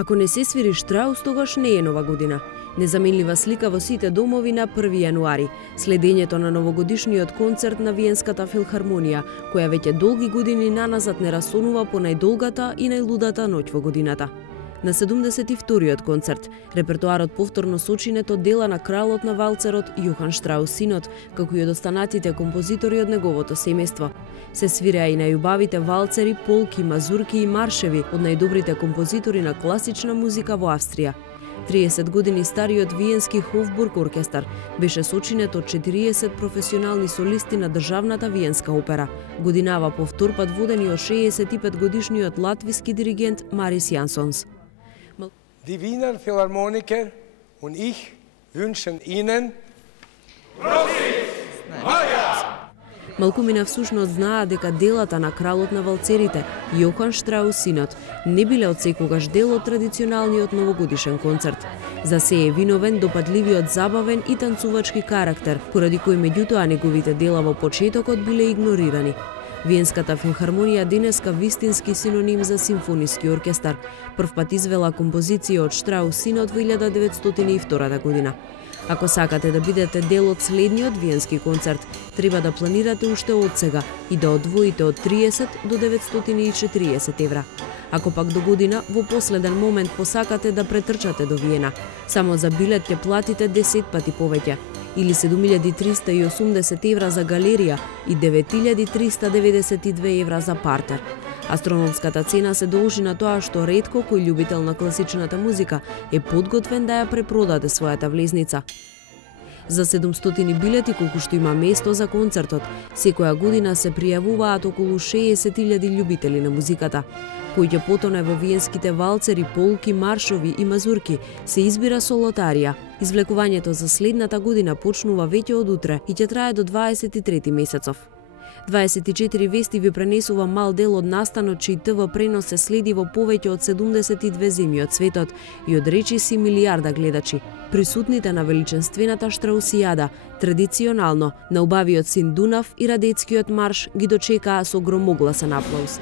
Ако не се свири Штраус, тогаш не е нова година. Незаменлива слика во сите домови на 1 јануари, следењето на новогодишниот концерт на Виенската филхармонија, која веќе долги години наназад не расонува по најдолгата и најлудата ноќ во годината. На 72-иот концерт, репертоарот повторно сочинет од дела на кралот на валцерот Јохан Штраус синот, како и од останатите композитори од неговото семејство. Се свиреа и најубавите валцери, полки, мазурки и маршеви од најдобрите композитори на класична музика во Австрија. 30 години стариот Виенски Хофбург оркестар беше сочинет од 40 професионални солисти на државната Виенска опера, годинава по втор пат водени од 65 годишниот латвиски диригент Марис Јансонс. Die Wiener Philharmoniker und ich wünschen Ihnen Малкумина всушност знаа дека делата на кралот на валцерите, Јохан Штраус синот, не биле од секогаш дел од традиционалниот новогодишен концерт. За се е виновен допадливиот забавен и танцувачки карактер, поради кој меѓутоа неговите дела во почетокот биле игнорирани. Виенската филхармонија денеска вистински синоним за симфониски оркестар. Првпат извела композиција од Штраус синот во 1902 година. Ако сакате да бидете дел од следниот виенски концерт, треба да планирате уште од сега и да одвоите од 30 до 940 евра. Ако пак до година во последен момент посакате да претрчате до Виена, само за билет ќе платите 10 пати повеќе, или 7380 евра за галерија и 9392 евра за партер. Астрономската цена се должи на тоа што ретко кој љубител на класичната музика е подготвен да ја препродаде својата влезница. За 700 билети колку што има место за концертот, секоја година се пријавуваат околу 60.000 љубители на музиката. Кој ќе потоне во виенските валцери, полки, маршови и мазурки, се избира со лотарија. Извлекувањето за следната година почнува веќе од утре и ќе трае до 23 месецов. 24 вести ви пренесува мал дел од настанот чиј ТВ пренос се следи во повеќе од 72 земји од светот и од речиси милијарда гледачи. Присутните на величенствената Штраусијада, традиционално, на убавиот син Дунав и Радецкиот марш ги дочекаа со громогласен аплауз.